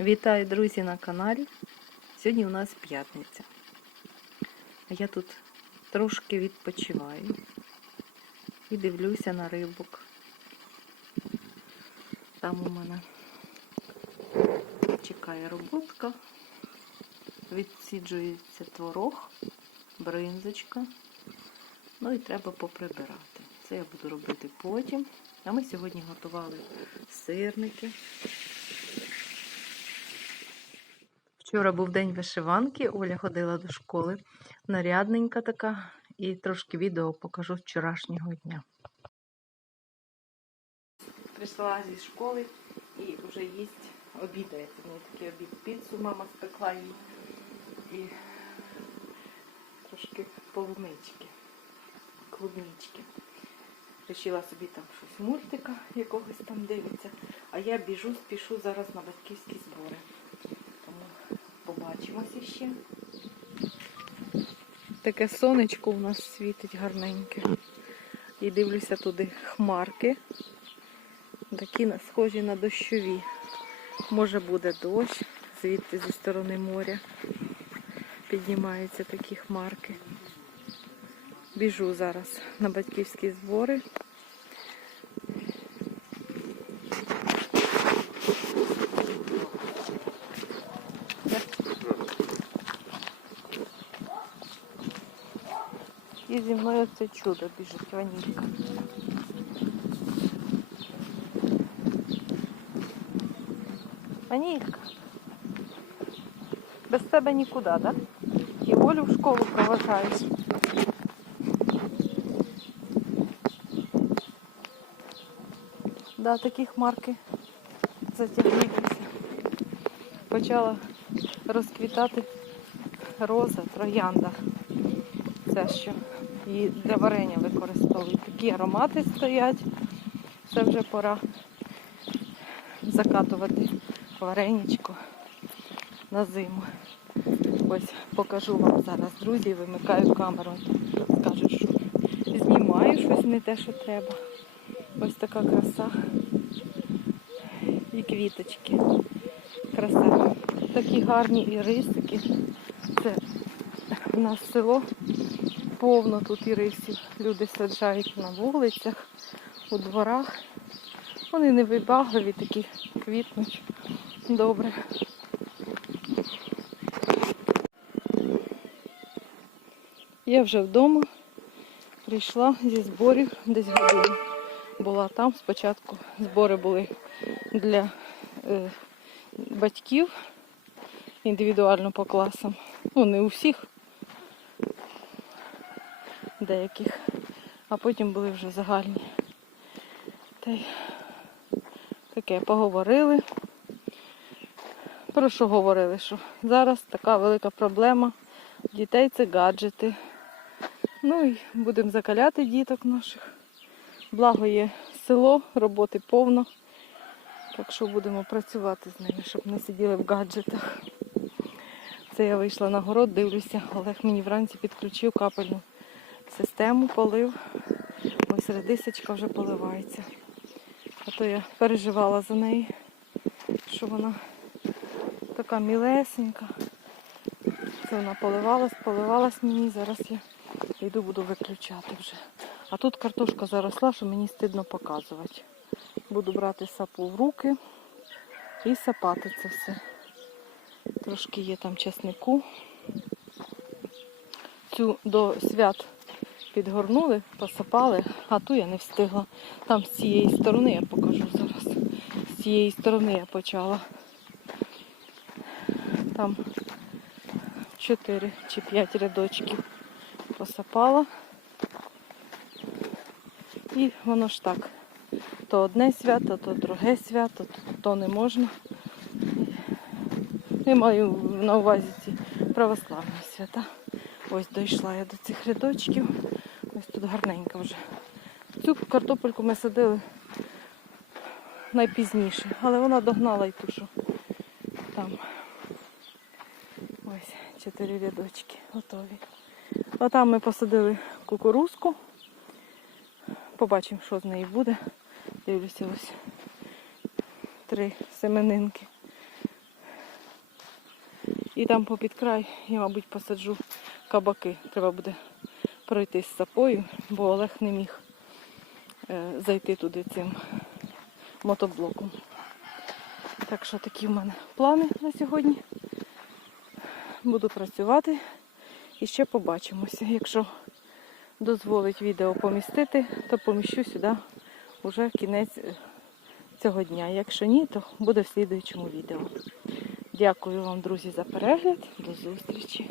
Вітаю, друзі, на каналі. Сьогодні у нас п'ятниця. Я тут трошки відпочиваю і дивлюся на рибок. Там у мене чекає роботка, відсіджується творог, бринзочка. Ну і треба поприбирати. Це я буду робити потім. А ми сьогодні готували сирники. Вчора був день вишиванки, Оля ходила до школи. Нарядненька така, і трошки відео покажу вчорашнього дня. Прийшла зі школи і вже їсть, обідає. В такий обід піцу, мама спекла їй. І трошки полунички, клубнички. Рішила собі там щось мультика якогось там дивиться. А я біжу, спішу зараз на батьківські збори. Побачимося ще. Таке сонечко у нас світить гарненьке. І дивлюся туди хмарки. Такі схожі на дощові. Може буде дощ, звідти зі сторони моря. Піднімаються такі хмарки. Біжу зараз на батьківські збори. І зі мною це чудо біжить Ванілька. Ванілька. Без тебе нікуди, так? Да? І Олю в школу проважаєш. Да, такі хмарки затягнулися. Почала розквітати роза, троянда. Це що її для варення використовують. Такі аромати стоять. Це вже пора закатувати вареничко на зиму. Ось покажу вам зараз, друзі, вимикаю камеру. Скажу, що знімаю щось не те, що треба. Ось така краса. І квіточки. Краса. Такі гарні ірисики. Це в нас село повно тут ірисів. Люди саджають на вулицях, у дворах. Вони невибагливі, такі квітнуть. Добре. Я вже вдома прийшла зі зборів десь годину. Була там. Спочатку збори були для е, батьків індивідуально по класам. Ну, не у всіх, деяких. А потім були вже загальні. Та й таке поговорили. Про що говорили? Що зараз така велика проблема дітей це гаджети. Ну і будемо закаляти діток наших. Благо є село, роботи повно. Так що будемо працювати з ними, щоб не сиділи в гаджетах. Це я вийшла на город, дивлюся, Олег мені вранці підключив капельну систему, полив. Ось редисочка вже поливається. А то я переживала за неї, що вона така мілесенька. Це вона поливалась, поливалась мені, зараз я йду буду виключати вже. А тут картошка заросла, що мені стидно показувати. Буду брати сапу в руки і сапати це все. Трошки є там чеснику. Цю до свят підгорнули, посапали, а ту я не встигла. Там з цієї сторони я покажу зараз. З цієї сторони я почала. Там 4 чи 5 рядочків посапала. І воно ж так. То одне свято, то друге свято, то, то не можна. Я маю на увазі ці православні свята. Ось дійшла я до цих рядочків. Тут гарненько вже. Цю картопельку ми садили найпізніше, але вона догнала й що там. Ось чотири рядочки готові. А там ми посадили кукурузку. Побачимо, що з неї буде. Дивлюся ось три семенинки. І там попід край я, мабуть, посаджу кабаки. Треба буде пройти з сапою, бо Олег не міг е, зайти туди цим мотоблоком. Так що такі в мене плани на сьогодні. Буду працювати і ще побачимося. Якщо дозволить відео помістити, то поміщу сюди вже кінець е, цього дня. Якщо ні, то буде в слідуючому відео. Дякую вам, друзі, за перегляд. До зустрічі.